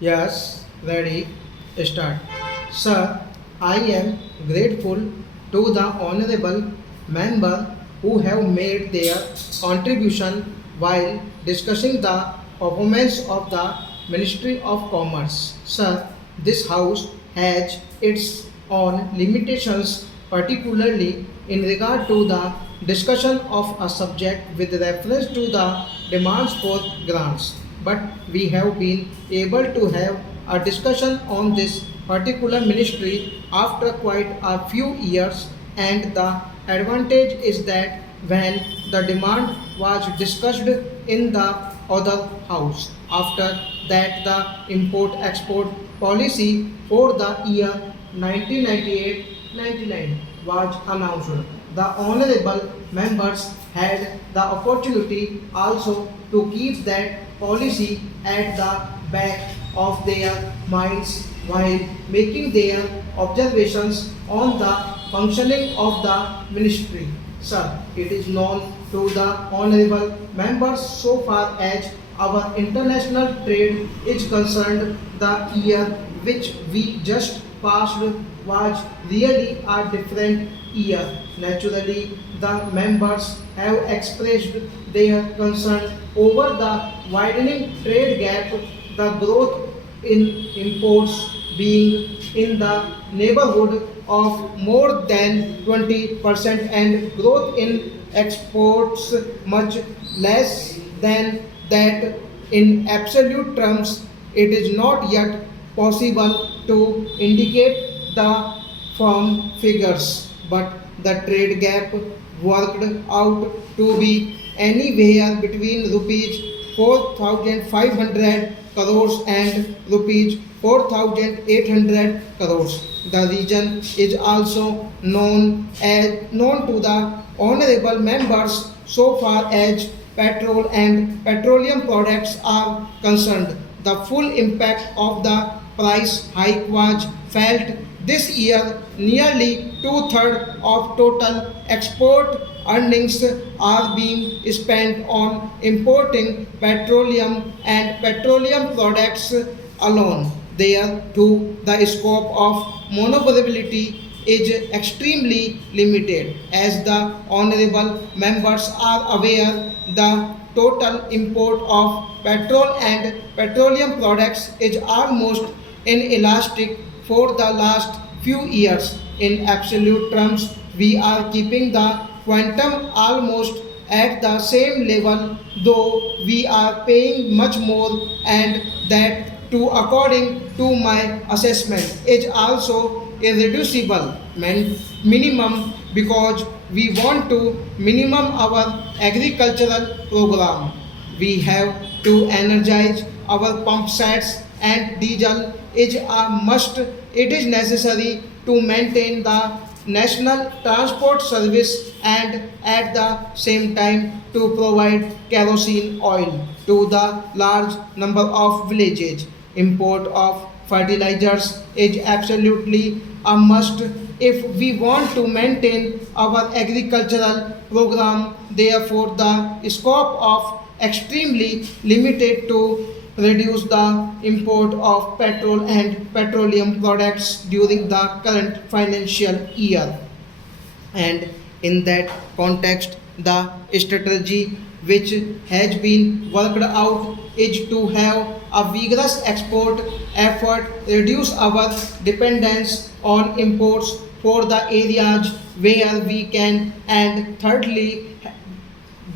Yes, ready, start. Sir, I am grateful to the honorable member who have made their contribution while discussing the performance of the Ministry of Commerce. Sir, this house has its own limitations, particularly in regard to the discussion of a subject with reference to the demands for grants. But we have been able to have a discussion on this particular ministry after quite a few years, and the advantage is that when the demand was discussed in the other house, after that the import export policy for the year 1998-99 was announced. The honorable members had the opportunity also to keep that policy at the back of their minds while making their observations on the functioning of the ministry. Sir, it is known to the honorable members so far as our international trade is concerned, the year which we just passed was really a different year. Naturally, the members have expressed their concern over the widening trade gap, the growth in imports being in the neighborhood of more than 20% and growth in exports much less than that. In absolute terms, it is not yet possible to indicate the firm figures, but the trade gap worked out to be anywhere between rupees 4,500 crores and rupees 4,800 crores. The region is also known to the honorable members so far as petrol and petroleum products are concerned. The full impact of the price hike was felt this year. Nearly two-thirds of total export earnings are being spent on importing petroleum and petroleum products alone. There, too, the scope of monopolity is extremely limited. As the honorable members are aware, the total import of petrol and petroleum products is almost inelastic for the last few years. In absolute terms, we are keeping the quantum almost at the same level, though we are paying much more, and that too, according to my assessment, is also irreducible minimum because we want to minimum our agricultural program. We have to energize our pump sets, and diesel is a must. It is necessary to maintain the national transport service and at the same time to provide kerosene oil to the large number of villages. Import of fertilizers is absolutely a must if we want to maintain our agricultural program. Therefore, the scope of extremely limited to reduce the import of petrol and petroleum products during the current financial year. And in that context, the strategy which has been worked out is to have a vigorous export effort, reduce our dependence on imports for the areas where we can, and thirdly,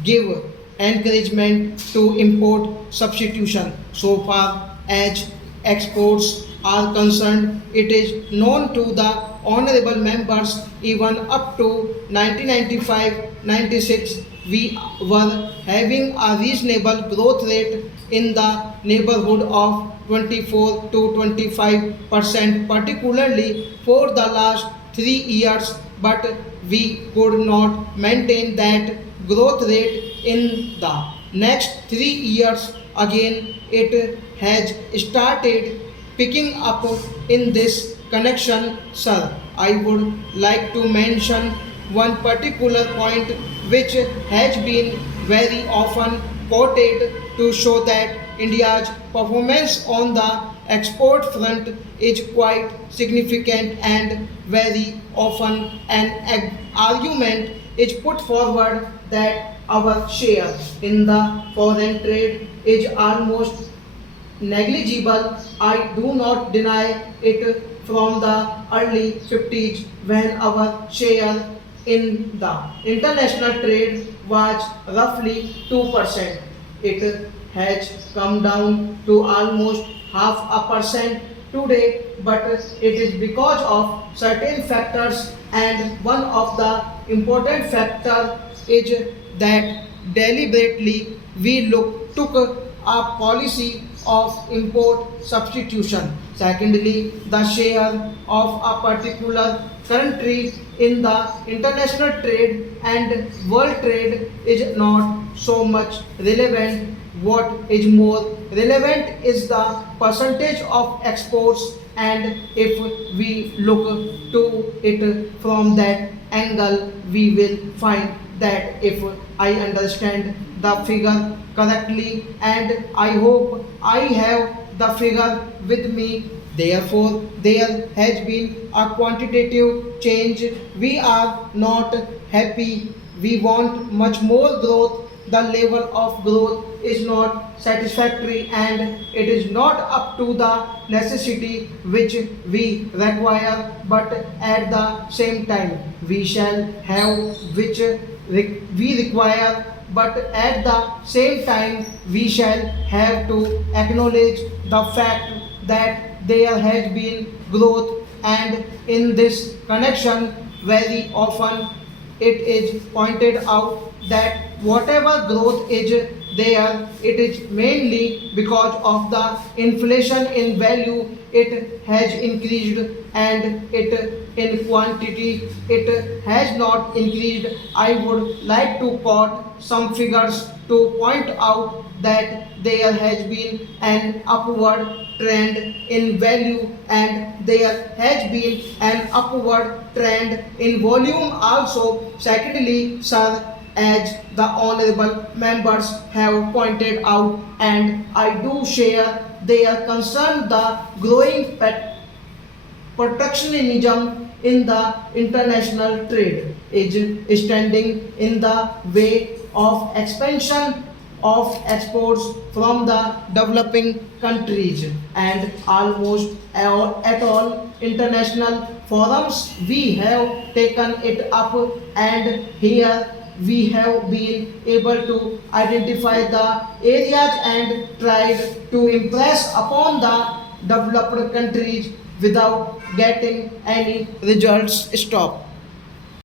give encouragement to import substitution. So far as exports are concerned, it is known to the honorable members even up to 1995-96 we were having a reasonable growth rate in the neighborhood of 24 to 25%, particularly for the last 3 years, but we could not maintain that growth rate in the next 3 years. Again, it has started picking up in this connection. Sir, I would like to mention one particular point which has been very often quoted to show that India's performance on the export front is quite significant, and very often an argument is put forward that our share in the foreign trade is almost negligible. I do not deny it. From the early 50s, when our share in the international trade was roughly 2%, it has come down to almost half a percent today, but it is because of certain factors, and one of the important factor is that deliberately we took a policy of import substitution. Secondly, the share of a particular country in the international trade and world trade is not so much relevant. What is more relevant is the percentage of exports, and if we look to it from that angle, we will find that, if I understand the figure correctly, and I hope I have the figure with me, therefore there has been a quantitative change. We are not happy. We want much more growth. The level of growth is not satisfactory, and it is not up to the necessity which we require, but at the same time we shall have which we require, but at the same time we shall have to acknowledge the fact that there has been growth, and in this connection very often it is pointed out that whatever growth is there, it is mainly because of the inflation in value. It has increased, and it in quantity it has not increased. I would like to quote some figures to point out that there has been an upward trend in value, and there has been an upward trend in volume also. Secondly, sir, as the honorable members have pointed out, and I do share their concern, the growing protectionism in the international trade is standing in the way of expansion of exports from the developing countries, and almost at all international forums we have taken it up, and here we have been able to identify the areas and tried to impress upon the developed countries without getting any results. Stop.